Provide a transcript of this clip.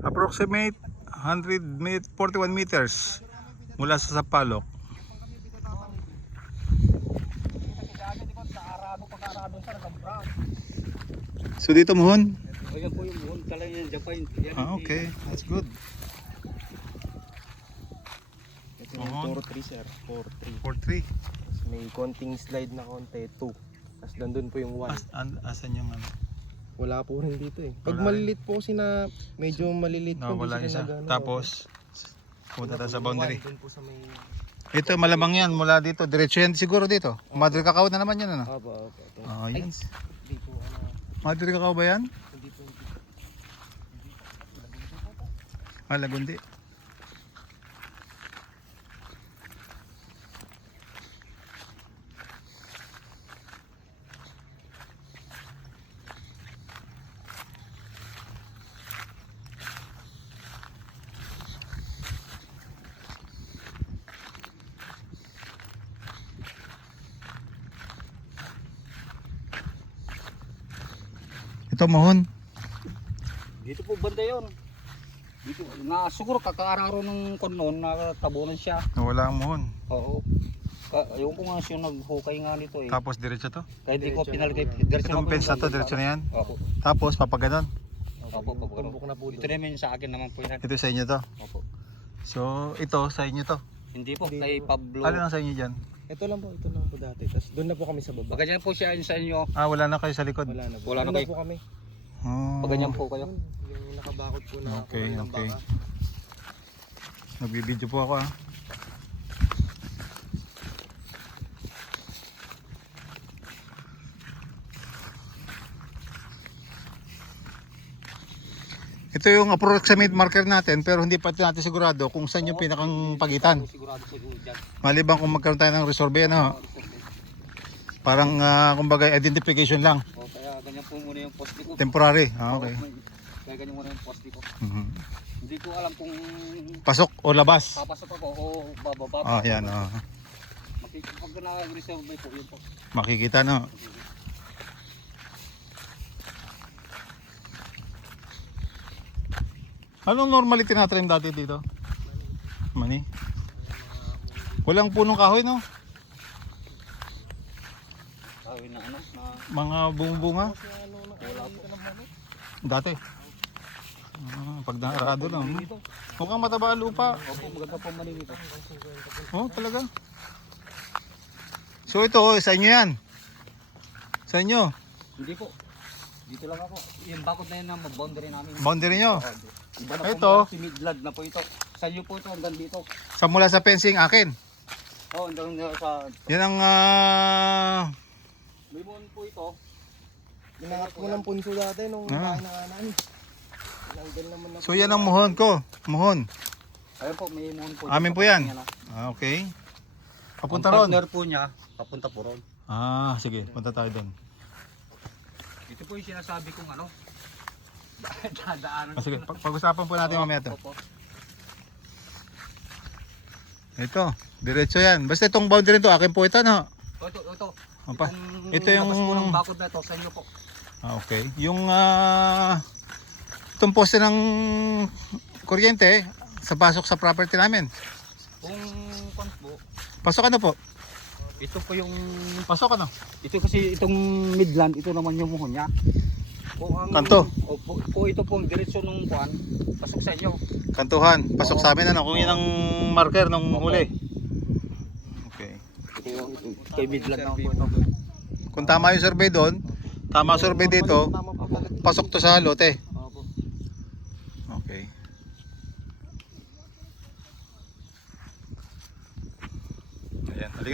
Approximate 41 meters mula sa Sampaloc. So dito Muhon? Ayan po yung Muhon, talaga yan, Japan. Okay, that's good. Ito yung 4-3 sir, 4-3. 4-3. May konting slide na konti, 2. Tapos nandun po yung 1. Asan yung ano? Wala po rin dito eh. Pag Wala malilit po kasi na medyo malilit po, wala hindi isa. sila nagano. Tapos punta tayo sa boundary. Doon po sa may... Ito malamang yan mula dito. Diretso yan siguro dito. Madre Cacao na naman yan ano? Opo. Ah, yun. Hindi po ano. Madre Cacao ba yan? Hindi po. Ah, Lagundi. Ito Muhon. Dito po banda yun. Dito, na siguro kakaararo ng konon na tabunan siya. Nawala ang Muhon. Oo. Ayun ko nga siya naghukay nga nito eh. Tapos diretso to. Kaya di ko Diretso pinalagay. na po Itong fence na to, diretso na yan. Opo. Tapos papaganon. Opo, Tumbok na po ito doon. naman sa akin naman po yan. Ito sa inyo to. Opo. So ito sa inyo to. Hindi po, Hindi kay po. Pablo. Ano lang sa inyo dyan? Ito lang po dati. Tapos doon na po kami sa baba. Pag ganyan po siya sa inyo, Ah, wala na kayo sa likod. Wala na po. Wala na Doon kayo. po kami. Oh. pag ganyan po kayo. Yun, yung nakabakod po na Okay, kulay ng okay. baka. Nagbibideo po ako ah. Ito yung approximate marker natin pero hindi pa natin sigurado kung saan yung pinakang pagitan. Sigurado siguro dyan. Maliban kung magkaroon tayo ng resolve ano. Parang kumbaga identification lang. O kaya ganyan po muna yung poste ko. Temporary. Ah, okay. Kaya ganyan muna yung poste ko. Mhm. Hindi ko alam kung Pasok o labas. papasok ako o bababa. Ah, yan. Pag na-reserve po yun po. Makikita no. Anong normally tinatrim dati dito? Mani? Walang punong kahoy no? Kawin na ano, na Mga bunga-bunga? wala po. Dati. Pag naarado lang. Mukhang mataba ang lupa. Opo, maganda po manin ito. Oh, talaga. So ito, sa inyo yan. Sa inyo. Hindi po. Dito lang ako. Yung bakod na yun ang boundary namin. Boundary nyo. Iba na Ito. po si Midland na po ito. Sa inyo po ito hanggang dito. Sa mula sa fencing akin. Oh, hanggang sa Yan ang limon po ito. Inangat ko ng punso dati nung Ah. kain na kanan. Tinanggal naman na so yan ang muhon ko. Muhon. Ayun po, may limon po. Amin po yan. Okay. Papunta Ang ron. partner po niya, papunta po ron. Ah, sige. Punta tayo doon. Ito po yung sinasabi kong ano. Dadaanan. Ah, sige. Pag-usapan po natin mamaya ito. Opo. Ito. Diretso yan. Basta itong boundary to akin po ito no. Ito. Apa? Itong Ito yung- labas po ng bakod na ito, sa inyo po. Ah, okay. Yung itong poste ng kuryente sa pasok sa property namin. Kung kung po, Pasok ano po? ito po yung Pasok ano? ito kasi itong Midland, ito naman yung muhon niya. Kung ang Kanto? po ito pong diretsyo nung kuan, pasok sa inyo. Kantuhan. Pasok sa amin ano. Kung yun ang marker nung huli. Okay. Ito yung kay Midland na po ito. Kung tama yung survey doon, tama survey dito, Tama po talaga. pasok to sa lote.